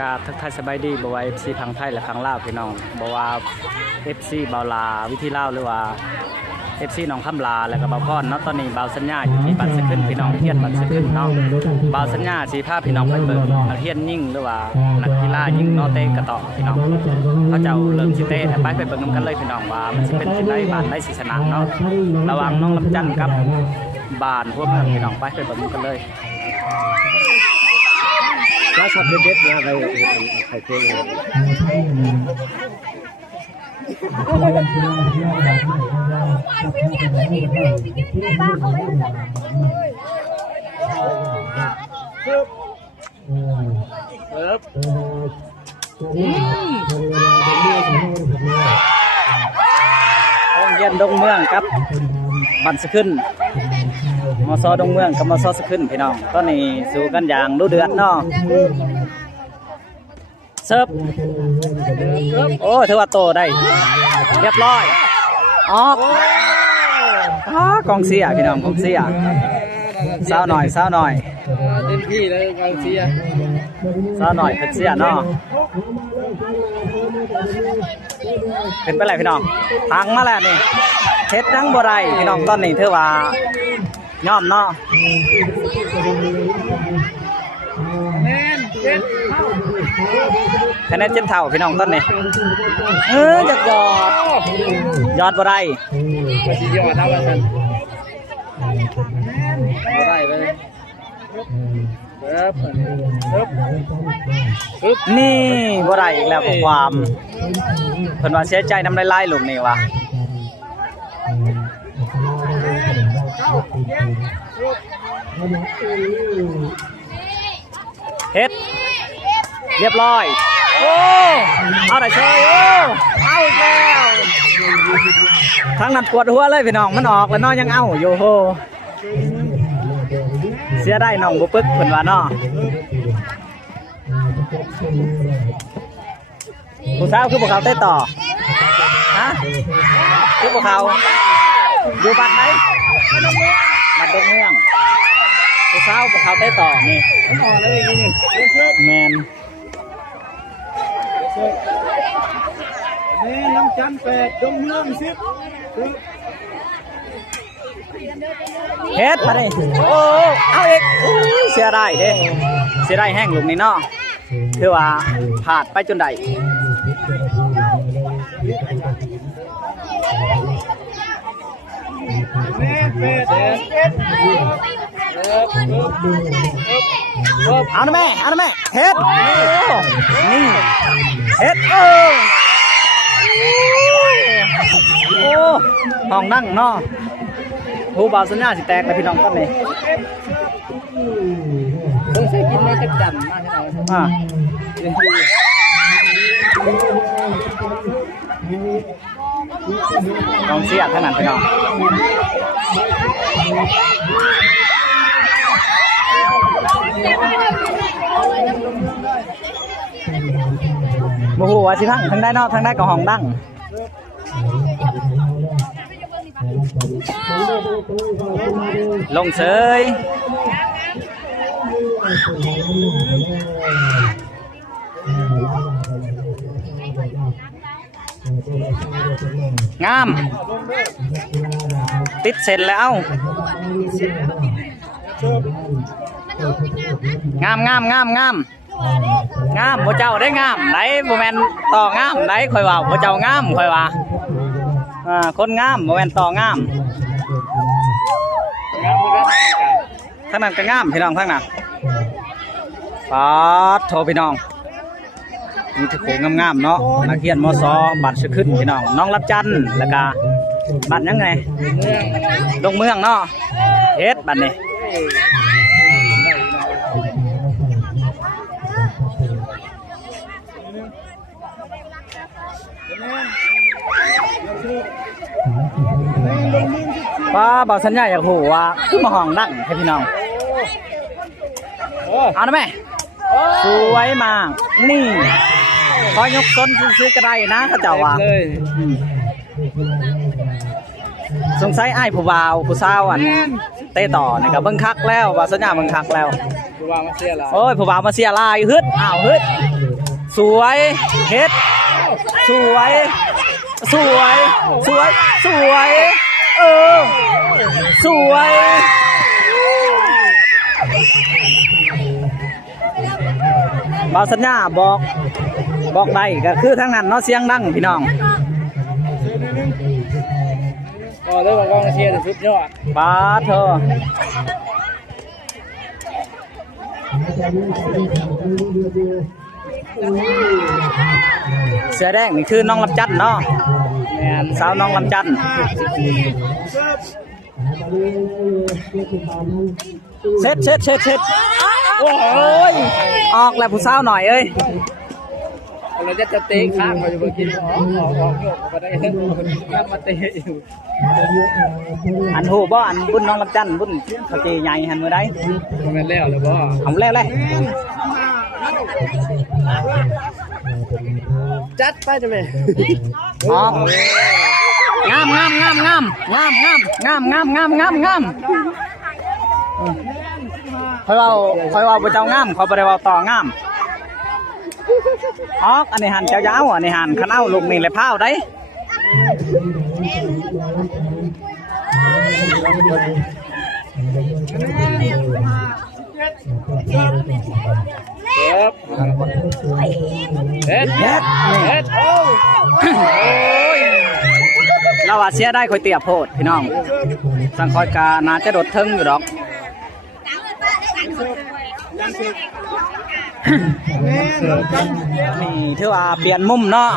กาบทักทายสบายดีบว่าเอฟซีพังไทยและพังลาวพี่น้องบว่าเอฟซีเบาลาวิธีลาวหรือว่าเอฟซีหนองคำลาแล้วก็บาพอนเนาะตอนนี้บาสัญญาอยู่ที่บัตรสขึ้นพี่น้องเทียนบัตรสขึ้นเนาะบาสัญญาสีผ้าพี่น้องไปเบิ่งนักเทียนยิ่งหรือว่านักกีฬายิ่งเนาะเตะกระต่อพี่น้องเขาจ้าเริ่มสิเตะไปไปเบิ่งกันเลยพี่น้องว่ามันสิเป็นสิได้บานได้สิชนะเนาะระวังน้องลำจันทร์กับบานพวกพี่น้องไปไปเบิ่งกันเลย แล้วช็อตเด็ดๆนะใครใครเพลงโรงเรียนดงเมืองครับ บันสะขึ้น มอซอดงเมืองกับมอซอสขึ้นพี่น้องตอนนี้สู้กันอย่างดูเดือดเนาะเซิร์ฟโอ้ถือว่าโตได้ เรียบร้อยออกอ๋อกองเสียพี่น้องกองเสียเศร้าหน่อยเศร้าหน่อยเต็มที่เลยกองเชียร์เศร้าหน่อยเพิ่นเสียเนาะเป็นไปไรพี่น้องพังมาแล้วนี่เฮ็ดทั้งบ่ได้พี่น้องตอนนี้ถือว่า ย่อมเนาะแน่นเด็ดคะแนนเจ็ดเท่าพี่น้องตอนนี้เออจะยอด ยอดบ่ได้มาชียอดนะว่าฉันไม่ได้เลยครับครับปึ๊บนี่บ่ได้อีกแล้วกับความเพิ่นว่าเสียใจน้ำลายไหลลูกนี่วะ เฮ็ด เรียบร้อย โอ้ เอาได้เชยโอ้ เอาอีกแล้วทั้งนั้นปวดหัวเลยพี่น้อง มันออกแล้วเนาะยังเอาอยู่โหเสียได้น้องบุปึกเพิ่นว่านาะผู้สาวคือพวกเขาเต้ต่อ ฮะ คือพวกเขาอยู่บ้านไหน บ้านดงเมืองผู้สาวพวกเขาเต้นต่อนี่มันออกเลยอีกนิดนึงแมนนี่น้ำจันแปดดงเมืองสิบเฮ็ดมาดิโอ้เอาอีกอู้เสียได้เด้เสียได้แห้งลูกนี่เนาะคือว่าผาดไปจนได้ แน่แปด เด็ดเด็ดครับครับเอานะแม่เอานะแม่เฮ็ดโอ้นี่เฮ็ดเออโอ้ห้องนั่งเนาะผู้บ่าวสัญญาสิแตกเลยพี่น้องต้นนี้ต้องใช้กินมาจักจันมาให้เราอ่า เป็นที่ลองเสียเท่านั้นพี่น้องโอ้โหว่าสิทั้งทั้งได้นอกทั้งได้กับห้องดังลงเสย งาม ติดเสร็จแล้ว งามงามงามงามงามบ่เจ้าได้งามไหนบ่แมนต่องามไหนข่อยว่าบ่เจ้างามข่อยว่าอ่าคนงามบ่แมนต่องามงานที่รัฐทั้งนั้นก็งามพี่น้องทั้งนั้นปาดโทพี่น้อง มีแตะโขงงามๆเนาะนักเรียนมศบัตรชื่อขึ้นพี่น้องน้องรับจันทร์แล้วก็บัตรยังไงเมืองลงเมืองเนาะเฮ็ดบัตรนี่ป้าบอกสัญญาอยากหูว่าคือมาห้องดังให้พี่น้องโอ้เอานะแม่สวยมาก นี่ พอยกต้นซื้อๆก็ได้นะเขาเจ้าว่าเลยอืมสงสัยอ้ายผู้บ่าวผู้สาวอันเต้ต่อนี่ก็เบิ่งคักแล้วว่าสัญญาเบิ่งคักแล้วดูว่ามาเสียละโอ้ยผู้บ่าวมาเสียลายฮึดอ้าวฮึดสวยเฮ็ดสวย สวย สวย สวย เออ สวย บาวสัญญาบอก บอกได้ก็คือทั้งนั้นเนาะเสียงดังพี่น้องก็เลยว่ากองเชียร์สุดยอดปาเธอเสื้อแดงนี่คือน้องลำจันเนาะแม่นสาวน้องลำจันเช็ดเช็ดเช็ดเช็ดโอ้ยออกแล้วผู้สาวหน่อยเอ้ย เราจะจะเตะข้างเราจะไปกินอ๋อออกออกโยกมาได้ข้ามมาเตะอยู่อันหูบ่อันบุญน้องลำจันบุญเขาจีใหญ่หันมือได้มันเป็นแล้วหรือเปล่าเอาแล้วเลยจัดไปจะไหมออกงามงามงามงามงามงามงามงามงามงามงามคอยเอาคอยเอาไปเจ้างามเขาไปได้เอาต่องาม ออกอันนี้หันเจ้ายาวอันนี้หันขนเอาลูกนี่เลยพาวได้ครับเฮ็ดเฮ็ดเฮ็ดโอ้โอ้ยเราว่าเสียได้คอยเตียโพดพี่น้องสังคอยกานาจะโดดเทิงอยู่ดอก นี่ถือว่าเปลี่ยนมุมเนาะ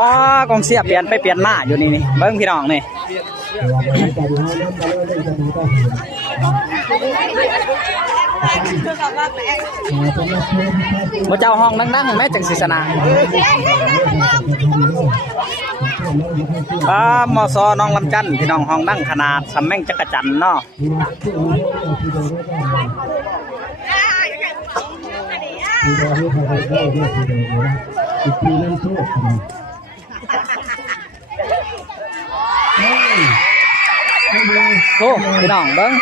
ป้ากองเสียเปลี่ยนไปเปลี่ยนมาอยู่นี่นี่เบิ้งพี่น้องนี่มาเจ้าห้องดังๆแม่จังศิสนาป้ามอซอน้องลำจันพี่น้องห้องดังขนาดสำแม่งจักรจันเนาะ คือเราให้ทางเราเนี่ยคือเดิมนะอีกทีนั้นโชคนะโอ้พี่น้องเบิ้ง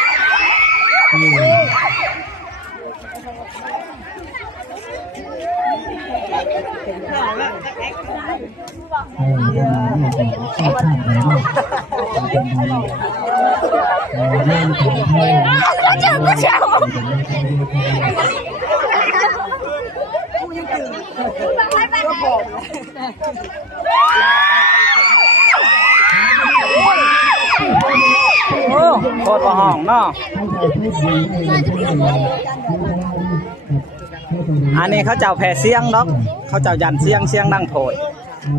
เล่นของเธอ โอ้โคตรว่าห้องเนาะอันนี้เขาเจ้าแผ่เสียงดอกเขาเจ้ายันเสียงเสียงดังโผยอื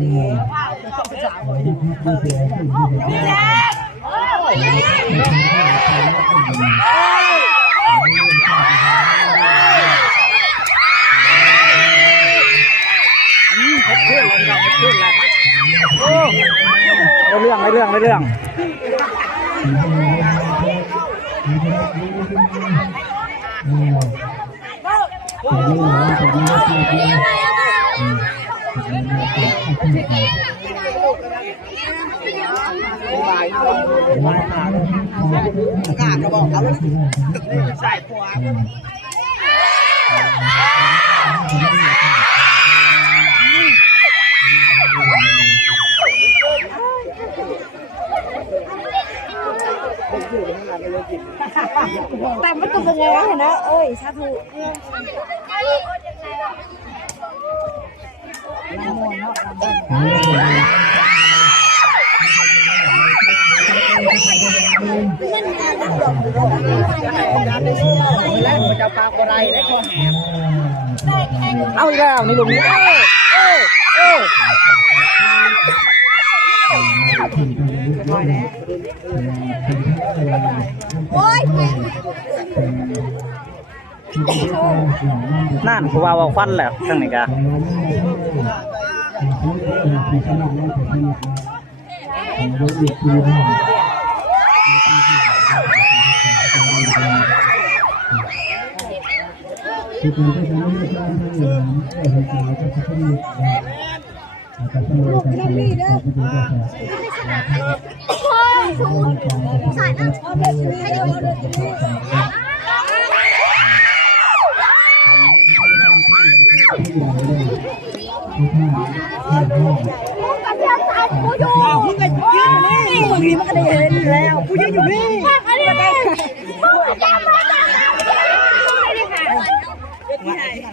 ไม่เรื่องไม่เรื่องไม่เรื่องกากระบอกเอาใส่ปวด แต่มันก็เป็นยังไงนะเอ้ยสาธุเอาอีกแล้วนี่ลุง ถึงตรงนี้เยอะเลยเป็นทั้งเวลาโอ้ยนั่นกูว่าว่าฟันแหละทั้งนี้กะลูกนั่งนี่เด้อ สายน้ำให้ดูกูกับเพื่อนสาวกูอยู่กูก็ยืนอยู่นี่มึงนี่มันก็ได้เห็นแล้วกูยืนอยู่นี่มันได้มึงจะมาทำอะไรไม่ได้ค่ะ